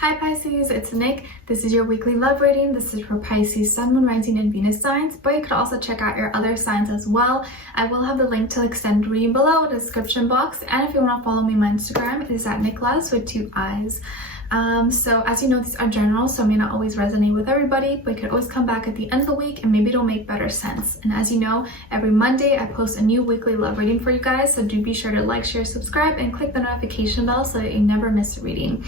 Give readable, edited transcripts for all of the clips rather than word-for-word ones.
Hi Pisces, it's Nick. This is your weekly love reading. This is for Pisces, Sun, Moon, Rising, and Venus signs, but you could also check out your other signs as well. I will have the link to extended reading below in the description box, and if you want to follow me on my Instagram, it is at Nicloves with 2 eyes. So as you know, these are general, so it may not always resonate with everybody, but you could always come back at the end of the week and maybe it'll make better sense. And as you know, every Monday I post a new weekly love reading for you guys, so do be sure to like, share, subscribe, and click the notification bell so that you never miss a reading.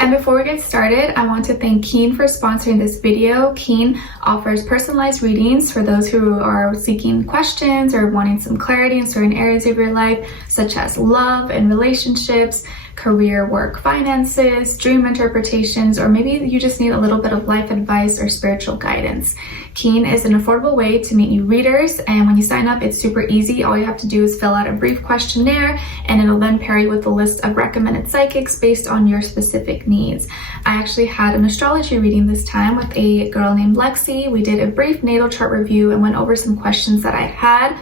And before we get started, I want to thank Keen for sponsoring this video. Keen offers personalized readings for those who are seeking questions or wanting some clarity in certain areas of your life, such as love and relationships, career, work, finances, dream interpretations, or maybe you just need a little bit of life advice or spiritual guidance. Keen is an affordable way to meet new readers, and when you sign up, it's super easy. All you have to do is fill out a brief questionnaire, and it'll then pair you with a list of recommended psychics based on your specific needs. I actually had an astrology reading this time with a girl named Lexi. We did a brief natal chart review and went over some questions that I had.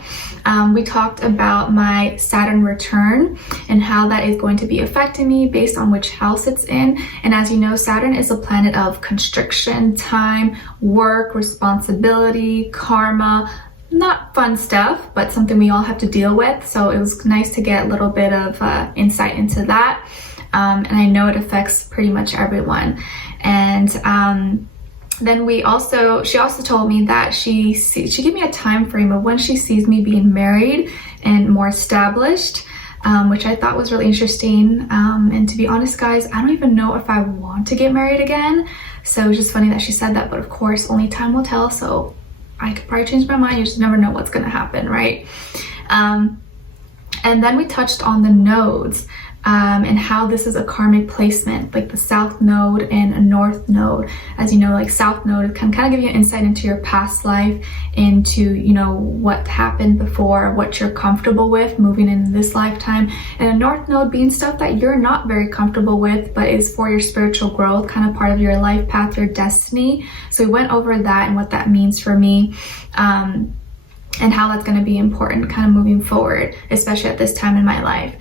We talked about my Saturn return and how that is going to be affecting me based on which house it's in. And as you know, Saturn is a planet of constriction, time, work, responsibility, karma. Not fun stuff, but something we all have to deal with. So it was nice to get a little bit of insight into that. And I know it affects pretty much everyone. And then she also told me that she gave me a time frame of when she sees me being married and more established, which I thought was really interesting. And to be honest, guys, I don't even know if I want to get married again. So it's just funny that she said that, but of course, only time will tell. So I could probably change my mind. You just never know what's going to happen, right? And then we touched on the nodes. And how this is a karmic placement, like the South Node and a North Node. As you know, like South Node can kind of give you an insight into your past life, into, you know, what happened before, what you're comfortable with moving in this lifetime. And a North Node being stuff that you're not very comfortable with, but is for your spiritual growth, kind of part of your life path, your destiny. So we went over that and what that means for me. And how that's going to be important kind of moving forward, especially at this time in my life.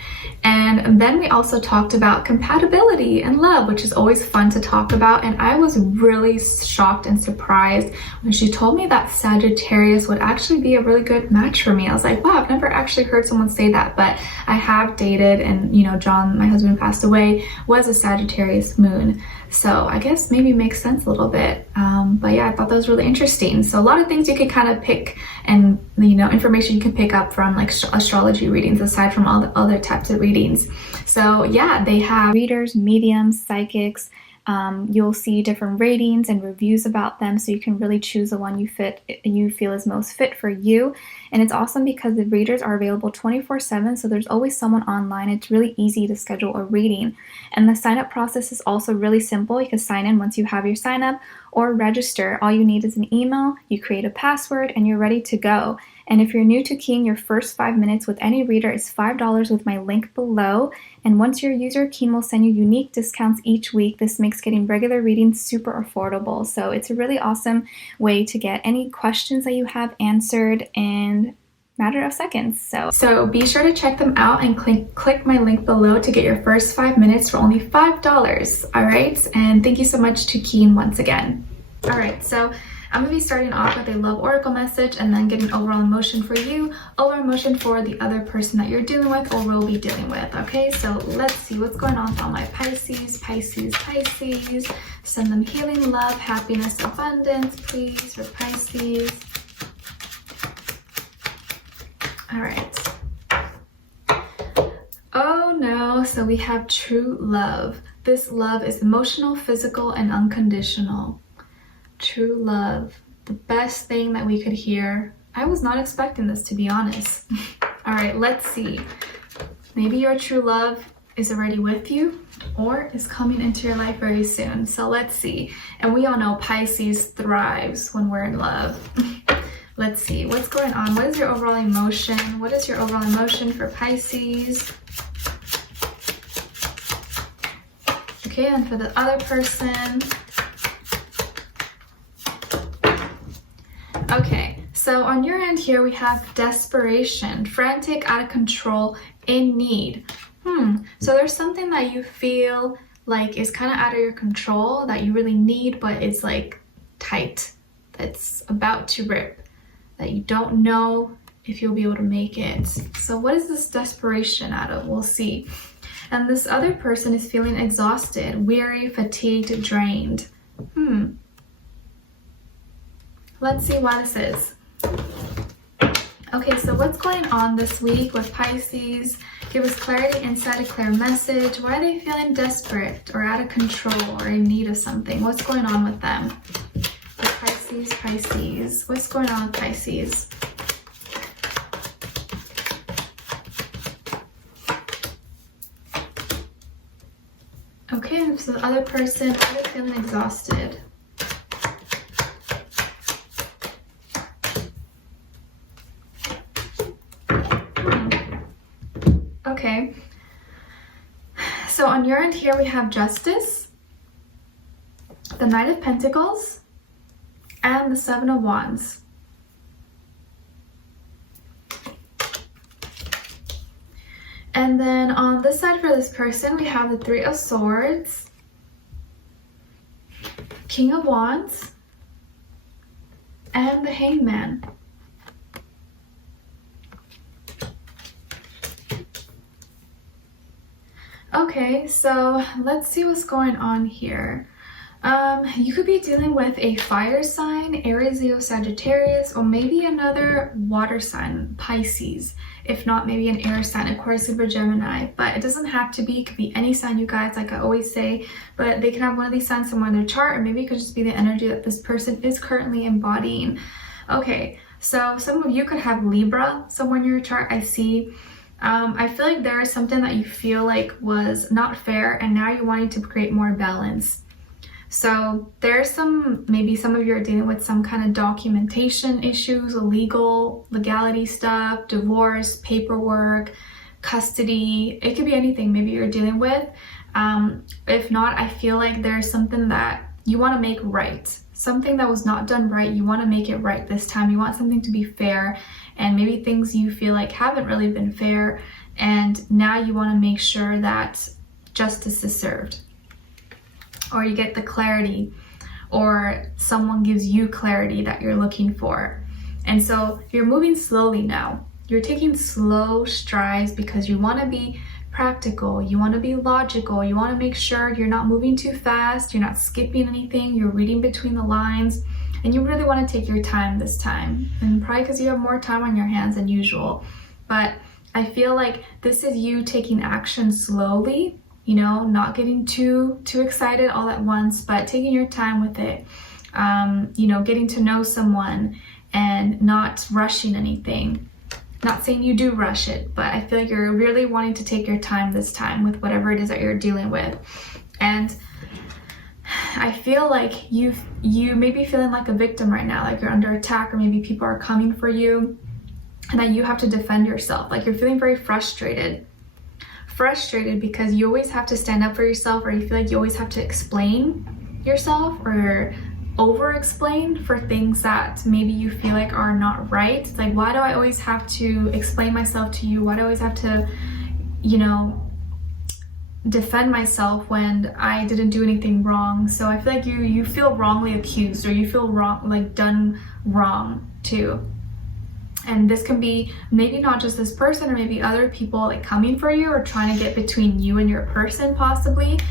And then we also talked about compatibility and love, which is always fun to talk about. And I was really shocked and surprised when she told me that Sagittarius would actually be a really good match for me. I was like, wow, I've never actually heard someone say that, but I have dated, and you know, John, my husband, passed away, was a Sagittarius moon. So I guess maybe makes sense a little bit. But yeah, I thought that was really interesting. So a lot of things you could kind of pick, and you know, information you can pick up from like astrology readings aside from all the other types of readings. So yeah, they have readers, mediums, psychics. You'll see different ratings and reviews about them, so you can really choose the one you feel is most fit for you. And it's awesome because the readers are available 24/7, so there's always someone online. It's really easy to schedule a reading, and the sign up process is also really simple. You can sign in once you have your sign up or register. All you need is an email, you create a password, and you're ready to go. And if you're new to Keen, your first 5 minutes with any reader is $5 with my link below. And once you're a user, Keen will send you unique discounts each week. This makes getting regular readings super affordable. So it's a really awesome way to get any questions that you have answered in a matter of seconds. So be sure to check them out and click my link below to get your first 5 minutes for only $5. All right. And thank you so much to Keen once again. All right. So I'm going to be starting off with a love oracle message and then getting overall emotion for you, overall emotion for the other person that you're dealing with or will be dealing with. Okay, so let's see what's going on with all my Pisces. Send them healing, love, happiness, abundance, please, for Pisces. All right. Oh no, so we have true love. This love is emotional, physical, and unconditional. True love, the best thing that we could hear. I was not expecting this, to be honest. All right, let's see. Maybe your true love is already with you or is coming into your life very soon. So let's see. And we all know Pisces thrives when we're in love. Let's see what's going on. What is your overall emotion? What is your overall emotion for Pisces? Okay, and for the other person. Okay, so on your end here, we have desperation, frantic, out of control, in need. So there's something that you feel like is kind of out of your control, that you really need, but it's like tight, that's about to rip, that you don't know if you'll be able to make it. So what is this desperation out of? We'll see. And this other person is feeling exhausted, weary, fatigued, drained. Let's see why this is. Okay, so what's going on this week with Pisces? Give us clarity, insight, a clear message. Why are they feeling desperate or out of control or in need of something? What's going on with them? The Pisces. What's going on with Pisces? Okay, so the other person, why are they feeling exhausted? Okay, so on your end here we have Justice, the Knight of Pentacles, and the Seven of Wands. And then on this side for this person we have the Three of Swords, King of Wands, and the Hangman. Okay, so let's see what's going on here. You could be dealing with a fire sign, Aries, Leo, Sagittarius, or maybe another water sign, Pisces. If not, maybe an air sign, Aquarius, Libra, Gemini. But it doesn't have to be. It could be any sign, you guys, like I always say. But they can have one of these signs somewhere in their chart, or maybe it could just be the energy that this person is currently embodying. Okay, so some of you could have Libra somewhere in your chart, I see. I feel like there is something that you feel like was not fair, and now you're wanting to create more balance. So there's maybe some of you are dealing with some kind of documentation issues, legality stuff, divorce, paperwork, custody. It could be anything maybe you're dealing with. If not, I feel like there's something that you want to make right. Something that was not done right, you want to make it right this time. You want something to be fair, and maybe things you feel like haven't really been fair, and now you want to make sure that justice is served. Or you get the clarity, or someone gives you clarity that you're looking for. And so you're moving slowly now. You're taking slow strides because you want to be practical, you want to be logical, you want to make sure you're not moving too fast, you're not skipping anything, you're reading between the lines, and you really want to take your time this time. And probably because you have more time on your hands than usual. But I feel like this is you taking action slowly, you know, not getting too excited all at once, but taking your time with it. You know, getting to know someone and not rushing anything. Not saying you do rush it, but I feel like you're really wanting to take your time this time with whatever it is that you're dealing with. And I feel like you may be feeling like a victim right now, like you're under attack, or maybe people are coming for you and that you have to defend yourself. Like you're feeling very frustrated because you always have to stand up for yourself, or you feel like you always have to explain yourself or over explain for things that maybe you feel like are not right. It's like, why do I always have to explain myself to you? Why do I always have to, you know, defend myself when I didn't do anything wrong? So I feel like you feel wrongly accused, or you feel wrong, like done wrong too. And this can be maybe not just this person, or maybe other people like coming for you or trying to get between you and your person possibly.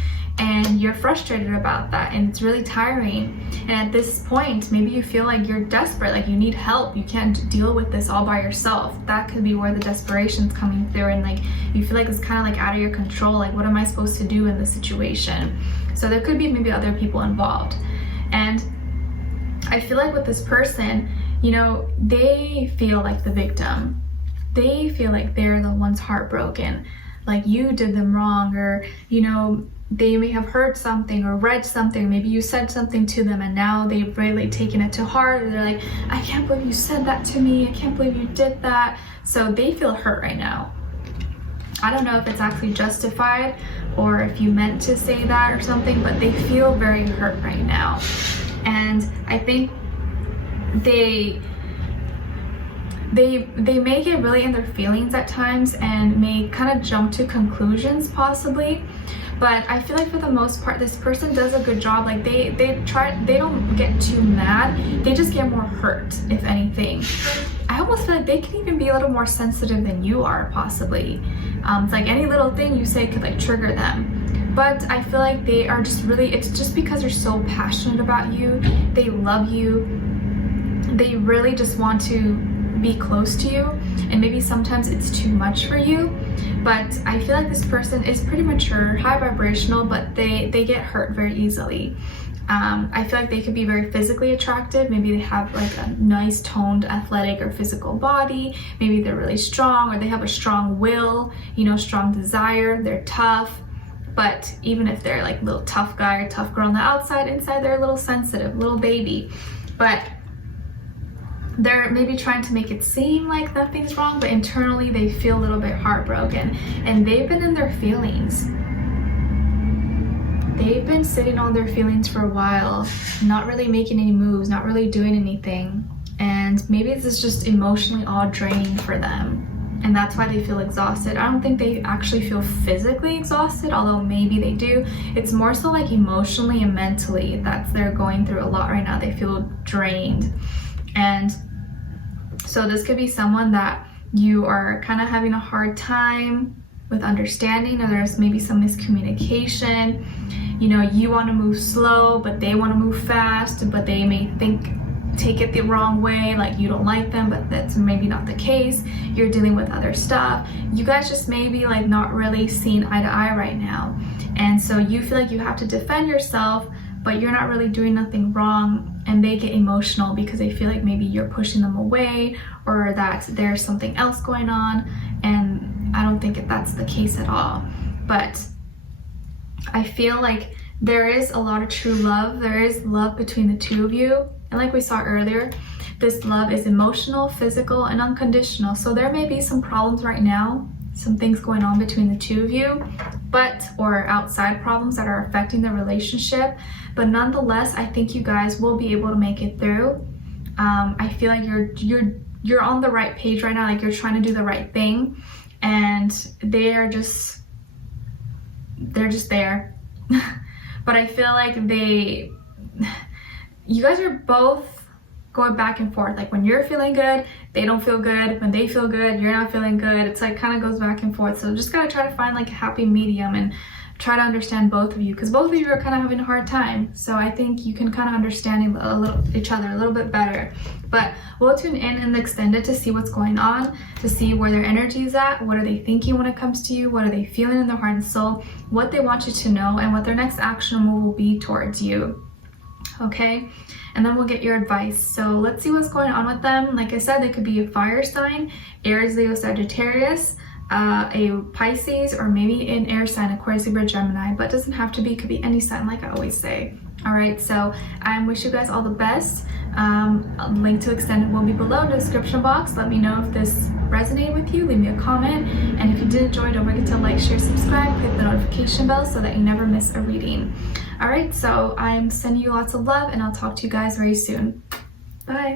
And you're frustrated about that, and it's really tiring. And at this point, maybe you feel like you're desperate, like you need help. You can't deal with this all by yourself. That could be where the desperation's coming through, and like you feel like it's kind of like out of your control. Like, what am I supposed to do in this situation? So there could be maybe other people involved. And I feel like with this person, you know, they feel like the victim. They feel like they're the ones heartbroken, like you did them wrong, or, you know, they may have heard something or read something, maybe you said something to them, and now they've really taken it to heart, or they're like, I can't believe you said that to me, I can't believe you did that. So they feel hurt right now. I don't know if it's actually justified or if you meant to say that or something, but they feel very hurt right now. And I think they may get really in their feelings at times and may kind of jump to conclusions possibly. But I feel like for the most part, this person does a good job. Like they don't get too mad. They just get more hurt, if anything. I almost feel like they can even be a little more sensitive than you are, possibly. It's like any little thing you say could like trigger them. But I feel like they are just really, it's just because they're so passionate about you. They love you. They really just want to be close to you, and maybe sometimes it's too much for you. But I feel like this person is pretty mature, high vibrational, but they get hurt very easily. I feel like they could be very physically attractive. Maybe they have like a nice toned athletic or physical body. Maybe they're really strong, or they have a strong will, you know, strong desire. They're tough. But even if they're like a little tough guy or tough girl on the outside, inside they're a little sensitive, little baby. But they're maybe trying to make it seem like nothing's wrong, but internally they feel a little bit heartbroken, and they've been in their feelings. They've been sitting on their feelings for a while, not really making any moves, not really doing anything. And maybe this is just emotionally all draining for them, and that's why they feel exhausted. I don't think they actually feel physically exhausted, although maybe they do. It's more so like emotionally and mentally that they're going through a lot right now. They feel drained. And so this could be someone that you are kind of having a hard time with understanding, or there's maybe some miscommunication. You know, you want to move slow, but they want to move fast, but they may take it the wrong way, like you don't like them, but that's maybe not the case. You're dealing with other stuff. You guys just maybe like not really seeing eye to eye right now. And so you feel like you have to defend yourself, but you're not really doing nothing wrong, and they get emotional because they feel like maybe you're pushing them away, or that there's something else going on. And I don't think that's the case at all. But I feel like there is a lot of true love. There is love between the two of you. And like we saw earlier, this love is emotional, physical, and unconditional. So there may be some problems right now, some things going on between the two of you, or outside problems that are affecting the relationship. But nonetheless, I think you guys will be able to make it through. I feel like you're on the right page right now. Like you're trying to do the right thing, and they're just there. But I feel like you guys are both going back and forth. Like when you're feeling good, they don't feel good. When they feel good, you're not feeling good. It's like kind of goes back and forth. So just gotta try to find like a happy medium and try to understand both of you, because both of you are kind of having a hard time. So I think you can kind of understand each other a little bit better. But we'll tune in the extended to see what's going on, to see where their energy is at, what are they thinking when it comes to you, what are they feeling in their heart and soul, what they want you to know, and what their next action will be towards you. Okay, and then we'll get your advice. So let's see what's going on with them. Like I said, they could be a fire sign, Aries, Leo, Sagittarius, a Pisces, or maybe an air sign, Aquarius, Libra, Gemini, but it doesn't have to be, could be any sign, like I always say. All right, so I wish you guys all the best. A link to extended will be below in the description box. Let me know if this resonated with you. Leave me a comment, and if you did enjoy, don't forget to like, share, subscribe, click the notification bell so that you never miss a reading. All right, so I'm sending you lots of love, and I'll talk to you guys very soon. Bye.